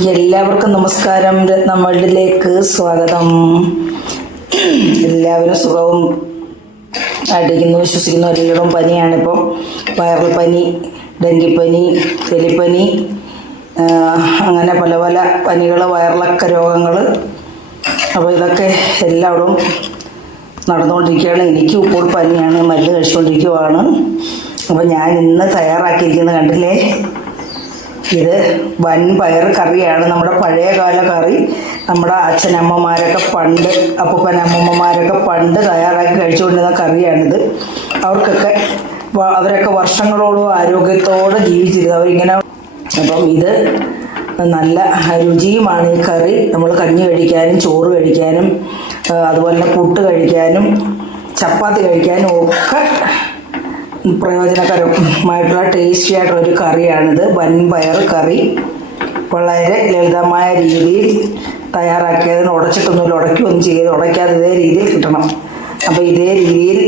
എല്ലാവർക്കും നമസ്കാരം. രത്നമ്മളിലേക്ക് സ്വാഗതം. എല്ലാവരും സുഖവും ആയിട്ടിരിക്കുന്നു വിശ്വസിക്കുന്നു. എല്ലായിടവും പനിയാണിപ്പോൾ. വൈറൽ പനി, ഡെങ്കിപ്പനി, എലിപ്പനി, അങ്ങനെ പല പല പനികൾ, വയറിളക്ക രോഗങ്ങൾ. അപ്പോൾ ഇതൊക്കെ എല്ലായിടവും നടന്നുകൊണ്ടിരിക്കുകയാണ്. എനിക്കും ഇപ്പോൾ പനിയാണ്, മരുന്ന് കഴിച്ചുകൊണ്ടിരിക്കുകയാണ്. അപ്പോൾ ഞാൻ ഇന്ന് തയ്യാറാക്കിയിരിക്കുന്നത് കണ്ടില്ലേ, ഇത് വൻപയർ കറിയാണ്. നമ്മുടെ പഴയകാല കറി. നമ്മുടെ അച്ഛനമ്മമാരൊക്കെ പണ്ട്, അപ്പൂപ്പനമ്മമാരൊക്കെ പണ്ട് തയ്യാറാക്കി കഴിച്ചുകൊണ്ടിരുന്ന കറിയാണിത്. അവരൊക്കെ വർഷങ്ങളോളം ആരോഗ്യത്തോടെ ജീവിച്ചിരുന്നു അവരിങ്ങനെ. അപ്പം ഇത് നല്ല രുചിയുമാണ് ഈ കറി. നമ്മൾ കഞ്ഞി കഴിക്കാനും ചോറ് കഴിക്കാനും അതുപോലെ പുട്ട് കഴിക്കാനും ചപ്പാത്തി കഴിക്കാനും ഒക്കെ പ്രയോജനകരമായിട്ടുള്ള ടേസ്റ്റി ആയിട്ടുള്ളൊരു കറിയാണിത്. വൻപയർ കറി വളരെ ലളിതമായ രീതിയിൽ തയ്യാറാക്കിയതിന് ഉടച്ചിട്ടൊന്നുമില്ല, ഉടയ്ക്കാതെ ഇതേ രീതിയിൽ കിട്ടണം. അപ്പോൾ ഇതേ രീതിയിൽ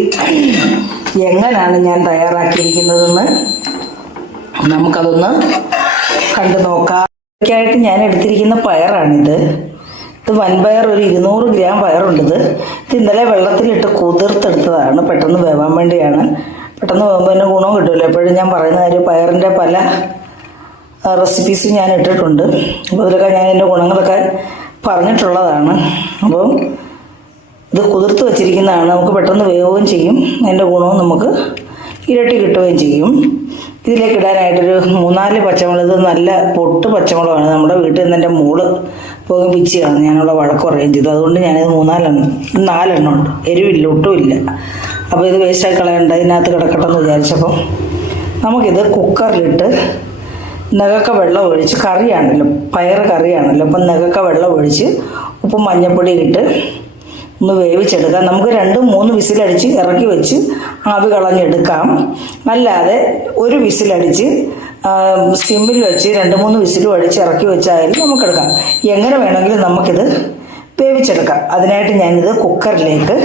എങ്ങനെയാണ് ഞാൻ തയ്യാറാക്കിയിരിക്കുന്നതെന്ന് നമുക്കതൊന്ന് കണ്ടു നോക്കാം. ായിട്ട് ഞാൻ എടുത്തിരിക്കുന്ന പയറാണിത്. ഇത് വൻപയർ, ഒരു 200 ഗ്രാം പയറുണ്ടിത്. ഇത് ഇന്നലെ വെള്ളത്തിലിട്ട് കുതിർത്തെടുത്തതാണ്, പെട്ടെന്ന് വേവാൻ വേണ്ടിയാണ്. പെട്ടെന്ന് വേകുമ്പോൾ തന്നെ ഗുണവും കിട്ടുമല്ലോ. എപ്പോഴും ഞാൻ പറയുന്ന കാര്യം, പയറിൻ്റെ പല റെസിപ്പീസും ഞാൻ ഇട്ടിട്ടുണ്ട്. അപ്പോൾ അതിലൊക്കെ ഞാൻ എൻ്റെ ഗുണങ്ങളൊക്കെ പറഞ്ഞിട്ടുള്ളതാണ്. അപ്പം ഇത് കുതിർത്ത് വച്ചിരിക്കുന്നതാണ്. നമുക്ക് പെട്ടെന്ന് വേവുകയും ചെയ്യും, അതിൻ്റെ ഗുണവും നമുക്ക് ഇരട്ടി കിട്ടുകയും ചെയ്യും. ഇതിലേക്ക് ഇടാനായിട്ടൊരു 3-4 പച്ചമുളക്. ഇത് നല്ല പൊട്ട് പച്ചമുളകാണ്. നമ്മുടെ വീട്ടിൽ നിന്ന് എൻ്റെ മോള് പോയി പിച്ചിയാണ്, ഞാനുള്ള വഴക്ക് പറയുകയും ചെയ്തു. അതുകൊണ്ട് ഞാനിത് 4 ഉണ്ട്. എരിവില്ല, ഒട്ടുമില്ല. അപ്പോൾ ഇത് വേസ്റ്റായി കളയണ്ട, ഇതിനകത്ത് കിടക്കട്ടെന്ന് വിചാരിച്ചപ്പം നമുക്കിത് കുക്കറിലിട്ട് നെകക്ക വെള്ളം ഒഴിച്ച്, കറിയാണല്ലോ, പയർ കറിയാണല്ലോ, അപ്പം നെകക്ക വെള്ളം ഒഴിച്ച് ഉപ്പും മഞ്ഞൾപ്പൊടി ഇട്ട് ഒന്ന് വേവിച്ചെടുക്കാം. നമുക്ക് 2-3 വിസിലടിച്ച് ഇറക്കി വെച്ച് ആവി കളഞ്ഞെടുക്കാം. അല്ലാതെ ഒരു വിസിലടിച്ച് സിമ്മിൽ വെച്ച് 2-3 വിസിലും അടിച്ച് ഇറക്കി വെച്ചായാലും നമുക്കെടുക്കാം. എങ്ങനെ വേണമെങ്കിലും നമുക്കിത് വേവിച്ചെടുക്കാം. അതിനായിട്ട് ഞാനിത് കുക്കറിലേക്ക്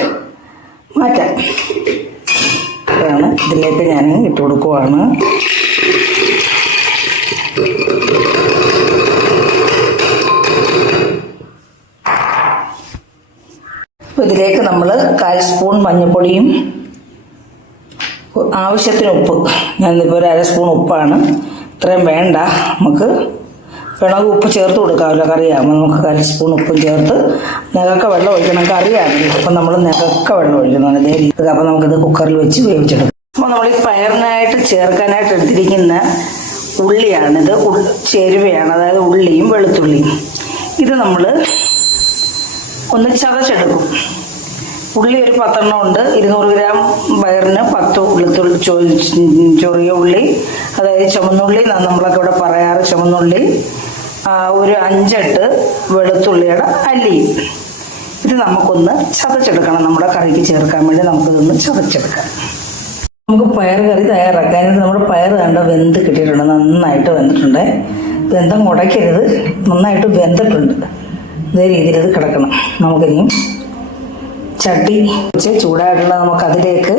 മാറ്റാം. ഇതിലേക്ക് ഞാൻ ഇട്ട് കൊടുക്കുവാണ്. ഇതിലേക്ക് നമ്മൾ 1/4 സ്പൂൺ മഞ്ഞൾപ്പൊടിയും ആവശ്യത്തിന് ഉപ്പ്, ഞാനിപ്പോൾ ഒരു 1/2 സ്പൂൺ ഉപ്പാണ്. ഇത്രയും വേണ്ട, നമുക്ക് വേണമെങ്കിൽ ഉപ്പ് ചേർത്ത് കൊടുക്കാമല്ലോ, കറിയാകുമ്പോൾ നമുക്ക് 1/4 സ്പൂൺ ഉപ്പും ചേർത്ത് നെകക്ക വെള്ളം ഒഴിക്കണം. കറിയാണല്ലോ, അപ്പം നമ്മൾ നെകക്ക വെള്ളം ഒഴിക്കണം. അതേ രീതി. അപ്പോൾ നമുക്കിത് കുക്കറിൽ വെച്ച് വേവിച്ചെടുക്കാം. അപ്പോൾ നമ്മൾ ഈ പയറിനായിട്ട് ചേർക്കാനായിട്ട് എടുത്തിരിക്കുന്ന ഉള്ളിയാണിത്, ചേരുവയാണ്. അതായത് ഉള്ളിയും വെളുത്തുള്ളിയും. ഇത് നമ്മൾ ഒന്ന് ചതച്ചെടുക്കും. ഉള്ളി ഒരു 10 ഉണ്ട്. 200 ഗ്രാം പയറിന് 10 വെളുത്തുള്ളി, ചെറിയ ഉള്ളി, അതായത് ചുമന്നുള്ളി നമ്മളൊക്കെ ഇവിടെ പറയാറ് ചുമന്നുള്ളി, ഒരു 5-8 വെളുത്തുള്ളിയുടെ അല്ലിയും. ഇത് നമുക്കൊന്ന് ചതച്ചെടുക്കണം. നമ്മുടെ കറിക്ക് ചേർക്കാൻ വേണ്ടി നമുക്കിതൊന്ന് ചതച്ചെടുക്കാം. നമുക്ക് പയർ കറി തയ്യാറാക്കാൻ നമ്മുടെ പയർ കണ്ട വെന്ത് കിട്ടിയിട്ടുണ്ട്, നന്നായിട്ട് വെന്തിട്ടുണ്ട്. വെന്തം ഉടയ്ക്കരുത്, നന്നായിട്ട് വെന്തിട്ടുണ്ട്. ഇതേ രീതിയിൽ ഇത് കിടക്കണം. നമുക്കിനിയും ചട്ടി വെച്ച് ചൂടായിട്ടുള്ള നമുക്കതിലേക്ക്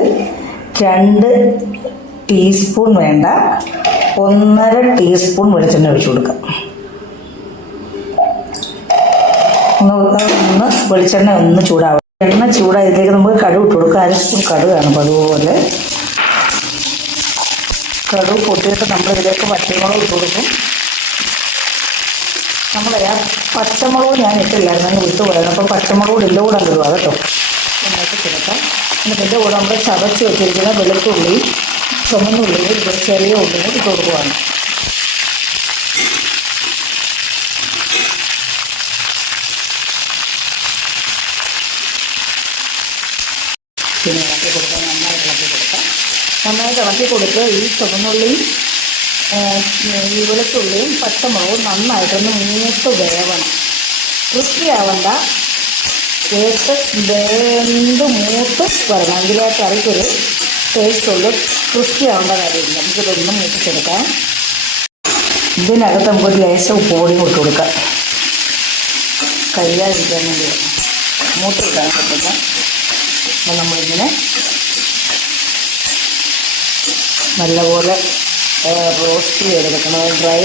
2 ടീസ്പൂൺ വേണ്ട, 1.5 ടീസ്പൂൺ വെളിച്ചെണ്ണ ഒഴിച്ചു കൊടുക്കാം. ഒന്ന് വെളിച്ചെണ്ണ ഒന്ന് ചൂടാവും. എണ്ണ ചൂടായതിലേക്ക് നമുക്ക് കടുക് ഇട്ട് കൊടുക്കാം. 1/2 സ്പൂൺ കടുകാണ്. അപ്പോൾ അതുപോലെ കടുക് പൊട്ടിയിട്ട് നമ്മളിതിലേക്ക് പച്ചമുളക് ഇട്ട് കൊടുക്കും. നമ്മൾ പച്ചമുളക് ഞാൻ ഇട്ടില്ലായിരുന്നു, അങ്ങ് വിട്ടുപോയായിരുന്നു. അപ്പോൾ പച്ചമുളക് ഇതിൻ്റെ കൂടെ ഇടുക കേട്ടോ. നന്നായിട്ട് ചേർക്കാം. എന്നിട്ട് ഇതിൻ്റെ കൂടെ നമ്മൾ ചതച്ച് വെച്ചിരിക്കുന്ന വെളുത്തുള്ളി, ചുമന്നുള്ളിയും ചെറിയ ഉള്ളിയും ഇട്ട് കൊടുക്കുവാണ്. പിന്നെ ഇളക്കി കൊടുക്കാം, നന്നായിട്ട് ഇളക്കി കൊടുക്കാം. നന്നായിട്ട് ഇളക്കി കൊടുത്ത് ഈ ചുമന്നുള്ളിയും ഈ വെളുത്തുള്ളിയും പച്ചമുളകും നന്നായിട്ടൊന്ന് മൂത്ത് വേവണം. ക്രിസ്പി ആവണ്ട, വെന്ത് മൂത്ത് വരണം. എങ്കിലേ കറിക്കൊരു ടേസ്റ്റുള്ളൂ. ക്രിസ്പി ആവേണ്ട കാര്യമില്ല. നമുക്കിതൊന്ന് മൂപ്പിച്ചെടുക്കാം. ഇതിനകത്ത് നമുക്കൊരു ലേശം ഉപ്പ് പൊടിയും ഇട്ട് കൊടുക്കാം, കഴിയാതിരിക്കാൻ വേണ്ടി. മൂത്തിരിക്കാൻ പറ്റില്ല. അപ്പോൾ നമ്മളിങ്ങനെ നല്ലപോലെ റോസ്റ്റ് ചെയ്തെടുക്കണം. ഡ്രൈ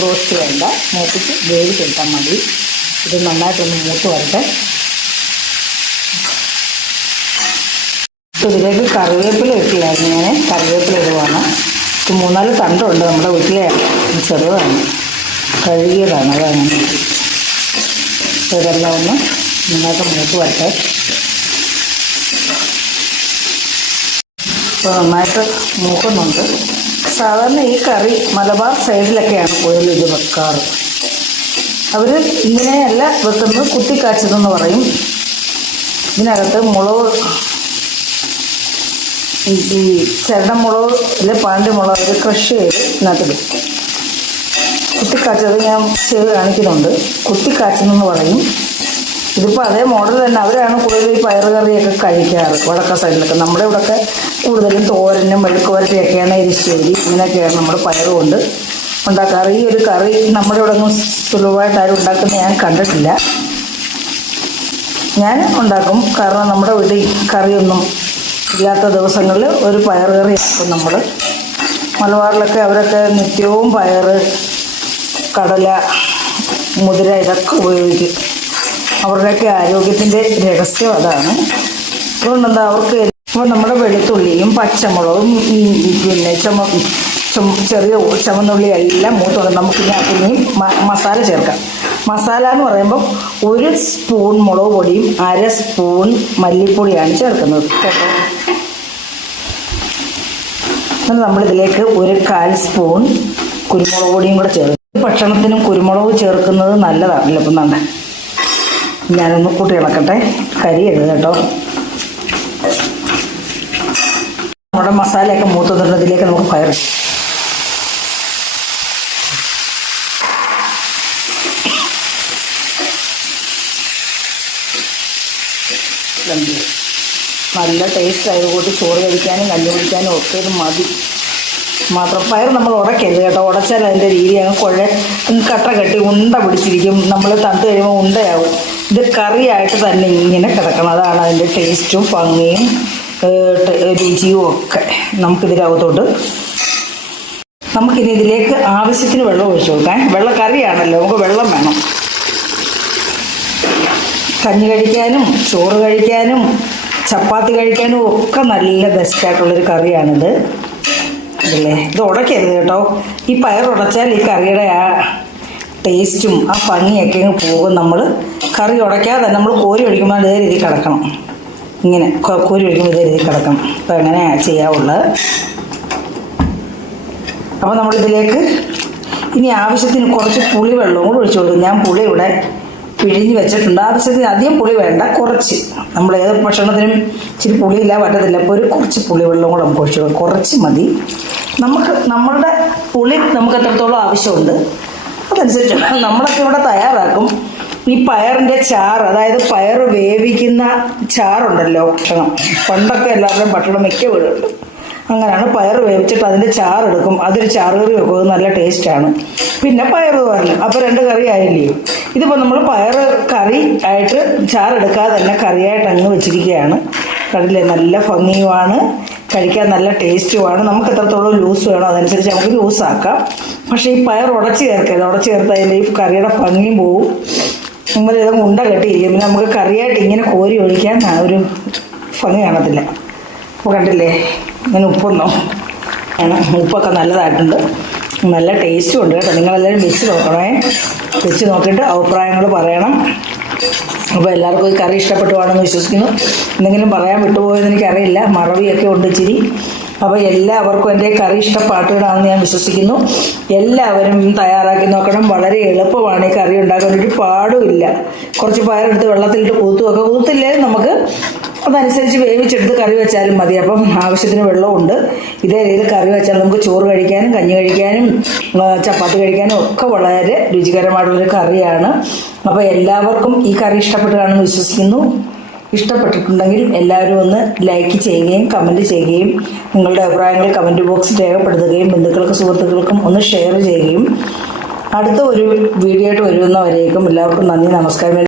റോസ്റ്റ് വേണ്ട, മൂപ്പിച്ച് വേവിച്ചെടുത്താൽ മതി. ഇത് നന്നായിട്ടൊന്ന് മൂത്ത് വരട്ടെ. ഇതിലേക്ക് കറിവേപ്പില ഇട്ടില്ലായിരുന്നു, ഞാൻ കറിവേപ്പില ഇടുവാണ്. ഇത് 3-4 തണ്ടുണ്ട്, നമ്മുടെ വീട്ടിലെ ചെറുതാണ്, കഴുകിയതാണ്, അതങ്ങനെ. ഇതെല്ലാം ഒന്ന് നന്നായിട്ട് മൂത്ത് വരട്ടെ. ഇപ്പോൾ നന്നായിട്ട് മൂക്കുന്നുണ്ട്. സാധാരണ ഈ കറി മലബാർ സൈഡിലൊക്കെയാണ് കൂടുതലും ഇത് വെക്കാറ്. അവർ ഇങ്ങനെയല്ല വെക്കുന്നത്, കുത്തിക്കാച്ചതെന്ന് പറയും. ഇതിനകത്ത് മുളക്, ഈ ചരടമുളക് അല്ലെ പാണ്ടിമുളക് അവർ ക്രഷ് ചെയ്ത് ഇതിനകത്തിടും. കുത്തിക്കാച്ചത് ഞാൻ ചെയ്ത് കാണിക്കുന്നുണ്ട്, കുത്തിക്കാച്ചെന്ന് പറയും. ഇതിപ്പോൾ അതേ മോഡൽ തന്നെ. അവരാണ് കൂടുതൽ ഈ പയറുകറിയൊക്കെ കഴിക്കാറ് വടക്ക സൈഡിലൊക്കെ. നമ്മുടെ ഇവിടെയൊക്കെ കൂടുതലും തോരനും മെഴുക്ക് വരട്ടിയൊക്കെയാണ്, എരിശ്ശേരി ഇങ്ങനെയൊക്കെയാണ് നമ്മൾ പയറ് കൊണ്ട് ഉണ്ടാക്കാറ്. ഈ ഒരു കറി നമ്മുടെ ഇവിടെ ഒന്നും സുലഭമായിട്ട് ആരും ഉണ്ടാക്കുന്നത് ഞാൻ കണ്ടിട്ടില്ല. ഞാൻ ഉണ്ടാക്കും, കാരണം നമ്മുടെ വീട്ടിൽ കറിയൊന്നും ഇല്ലാത്ത ദിവസങ്ങളിൽ ഒരു പയർ കറി ആക്കും നമ്മൾ. മലബാറിലൊക്കെ അവരൊക്കെ നിത്യവും പയറ്, കടല, മുതിര ഇതൊക്കെ ഉപയോഗിക്കും. അവരുടെയൊക്കെ ആരോഗ്യത്തിൻ്റെ രഹസ്യം അതാണ്. അതുകൊണ്ടെന്താ അവർക്ക്. അപ്പോൾ നമ്മുടെ വെളുത്തുള്ളിയും പച്ചമുളകും പിന്നെ ചെറിയ ചുവന്നുള്ളി എല്ലാം മൂത്തുണ്ട്. നമുക്കിനി അതിനെയും മസാല ചേർക്കാം. മസാല എന്ന് പറയുമ്പം 1 സ്പൂൺ മുളക് പൊടിയും 1/2 സ്പൂൺ മല്ലിപ്പൊടിയാണ് ചേർക്കുന്നത്. എന്നാൽ നമ്മളിതിലേക്ക് 1/4 സ്പൂൺ കുരുമുളക് പൊടിയും കൂടെ ചേർക്കും. ഭക്ഷണത്തിനും കുരുമുളക് ചേർക്കുന്നത് നല്ലതാണല്ലോ. ഇപ്പം തന്നെ ഞാനൊന്ന് കൂട്ടി ഇളക്കട്ടെ, കരിയരുത് കേട്ടോ. നമ്മുടെ മസാലയൊക്കെ മൂത്തുന്നുണ്ട്. ഇതിലേക്ക് നമുക്ക് പയർ നല്ല ടേസ്റ്റ് ആയതുകൊണ്ട് ചോറ് കഴിക്കാനും കഞ്ഞി കുടിക്കാനും ഒക്കെ ഇത് മതി. മാത്രം പയർ നമ്മൾ ഉടക്കരുത് കേട്ടോ. ഉടച്ചാൽ അതിൻ്റെ രീതി അങ്ങ് കട്ട കെട്ടി ഉണ്ട പിടിച്ചിരിക്കും. നമ്മൾ തണുത്ത് കഴിയുമ്പോൾ ഉണ്ടയാവും. ഇത് കറിയായിട്ട് തന്നെ ഇങ്ങനെ കിടക്കണം. അതാണ് അതിൻ്റെ ടേസ്റ്റും ഭംഗിയും രുചിയും ഒക്കെ. നമുക്കിതിനകത്തോട്ട് നമുക്കിനി ഇതിലേക്ക് ആവശ്യത്തിന് വെള്ളം ഒഴിച്ചു കൊടുക്കാം. വെള്ളക്കറിയാണല്ലോ, നമുക്ക് വെള്ളം വേണം. കഞ്ഞി കഴിക്കാനും ചോറ് കഴിക്കാനും ചപ്പാത്തി കഴിക്കാനും ഒക്കെ നല്ല ബെസ്റ്റായിട്ടുള്ളൊരു കറിയാണിത്. അതല്ലേ, ഇത് ഉടക്കരുത് കേട്ടോ. ഈ പയർ ഉടച്ചാൽ ഈ കറിയുടെ ആ ടേസ്റ്റും ആ ഭംഗിയൊക്കെ അങ്ങ് പോകും. നമ്മൾ കറി ഉടയ്ക്കാതെ നമ്മൾ കോരി ഒഴിക്കുമ്പോൾ ഇതേ രീതിയിൽ കിടക്കണം. ഇങ്ങനെ കോരി ഒഴിക്കുമ്പോൾ ഇതേ രീതിയിൽ കിടക്കണം. അപ്പോൾ എങ്ങനെയാണ് ചെയ്യാവുള്ളത്. അപ്പോൾ നമ്മളിതിലേക്ക് ഇനി ആവശ്യത്തിന് കുറച്ച് പുളി വെള്ളവും കൂടെ ഒഴിച്ചു കൊടുക്കും. ഞാൻ പുളി ഇവിടെ പിഴിഞ്ഞ് വെച്ചിട്ടുണ്ട്. ആവശ്യത്തിന് അധികം പുളി വേണ്ട, കുറച്ച്. നമ്മൾ ഏത് ഭക്ഷണത്തിനും ഇച്ചിരി പുളിയില്ല പറ്റത്തില്ല. അപ്പോൾ കുറച്ച് പുളി വെള്ളം കൂടെ നമുക്ക് ഒഴിച്ചു കൊടുക്കും. കുറച്ച് മതി. നമ്മളുടെ പുളി നമുക്ക് എത്രത്തോളം ആവശ്യമുണ്ട് അതനുസരിച്ച് നമ്മളൊക്കെ ഇവിടെ തയ്യാറാക്കും. ഈ പയറിൻ്റെ ചാറ്, അതായത് പയർ വേവിക്കുന്ന ചാറുണ്ടല്ലോ, ഭക്ഷണം പണ്ടൊക്കെ എല്ലാവരുടെയും ഭക്ഷണം മിക്ക വീടുണ്ട് അങ്ങനെയാണ്. പയർ വേവിച്ചിട്ട് അതിൻ്റെ ചാറെടുക്കും. അതൊരു ചാറുകറി വെക്കും, നല്ല ടേസ്റ്റാണ്. പിന്നെ പയർ തോരൻ, അപ്പോൾ 2 കറി ആയില്ലേ. ഇതിപ്പോൾ നമ്മൾ പയർ കറി ആയിട്ട് ചാറെടുക്കാതെ തന്നെ കറിയായിട്ട് അങ്ങ് വെച്ചിരിക്കുകയാണ്. കണ്ടില്ലേ, നല്ല ഭംഗിയുമാണ്, കഴിക്കാൻ നല്ല ടേസ്റ്റുമാണ്. നമുക്ക് എത്രത്തോളം ലൂസ് വേണോ അതനുസരിച്ച് നമുക്ക് ലൂസാക്കാം. പക്ഷേ ഈ പയർ ഉടച്ച് ചേർക്കരുത്. ഉടച്ച് ചേർത്ത് അതിൻ്റെ ഈ കറിയുടെ ഭംഗിയും പോവും. നമ്മൾ ഇതൊക്കെ ഉണ്ട കെട്ടിയിരിക്കും. പിന്നെ നമുക്ക് കറിയായിട്ട് ഇങ്ങനെ കോരി ഒഴിക്കാൻ ഒരു ഭംഗി കാണത്തില്ല. അപ്പോൾ കണ്ടില്ലേ, ഇങ്ങനെ ഉപ്പൊക്കെ നല്ലതായിട്ടുണ്ട്, നല്ല ടേസ്റ്റും ഉണ്ട് കേട്ടോ. നിങ്ങളെല്ലാവരും വെച്ച് നോക്കണേ. വെച്ച് നോക്കിയിട്ട് അഭിപ്രായങ്ങൾ പറയണം. അപ്പോൾ എല്ലാവർക്കും ഈ കറി ഇഷ്ടപ്പെട്ടുവാണെന്ന് വിശ്വസിക്കുന്നു. എന്തെങ്കിലും പറയാൻ വിട്ടുപോയെന്ന് എനിക്കറിയില്ല, മറവിയൊക്കെ ഉണ്ട് ഇച്ചിരി. അപ്പോൾ എല്ലാവർക്കും എൻ്റെ കറി ഇഷ്ടപ്പെട്ടിടാമെന്ന് ഞാൻ വിശ്വസിക്കുന്നു. എല്ലാവരും തയ്യാറാക്കി നോക്കണം. വളരെ എളുപ്പമാണ് ഈ കറി ഉണ്ടാക്കാൻ, ഒരു പാടുമില്ല. കുറച്ച് പയറെടുത്ത് വെള്ളത്തിലിട്ട് കുതിർത്തുമൊക്കെ, കുതിർത്തില്ലേ നമുക്ക് അതനുസരിച്ച് വേവിച്ചെടുത്ത് കറി വെച്ചാലും മതി. അപ്പം ആവശ്യത്തിന് വെള്ളമുണ്ട്. ഇതേ രീതിയിൽ കറി വെച്ചാൽ നമുക്ക് ചോറ് കഴിക്കാനും കഞ്ഞി കഴിക്കാനും ചപ്പാത്തി കഴിക്കാനും ഒക്കെ വളരെ രുചികരമായിട്ടുള്ളൊരു കറിയാണ്. അപ്പോൾ എല്ലാവർക്കും ഈ കറി ഇഷ്ടപ്പെട്ട് കാണുമെന്ന് വിശ്വസിക്കുന്നു. ഇഷ്ടപ്പെട്ടിട്ടുണ്ടെങ്കിൽ എല്ലാവരും ഒന്ന് ലൈക്ക് ചെയ്യുകയും കമൻറ്റ് ചെയ്യുകയും നിങ്ങളുടെ അഭിപ്രായങ്ങൾ കമൻറ്റ് ബോക്സിൽ രേഖപ്പെടുത്തുകയും ബന്ധുക്കൾക്കും സുഹൃത്തുക്കൾക്കും ഒന്ന് ഷെയർ ചെയ്യുകയും അടുത്ത ഒരു വീഡിയോ ആയിട്ട് വരുന്നവരേക്കും എല്ലാവർക്കും നന്ദി, നമസ്കാരം.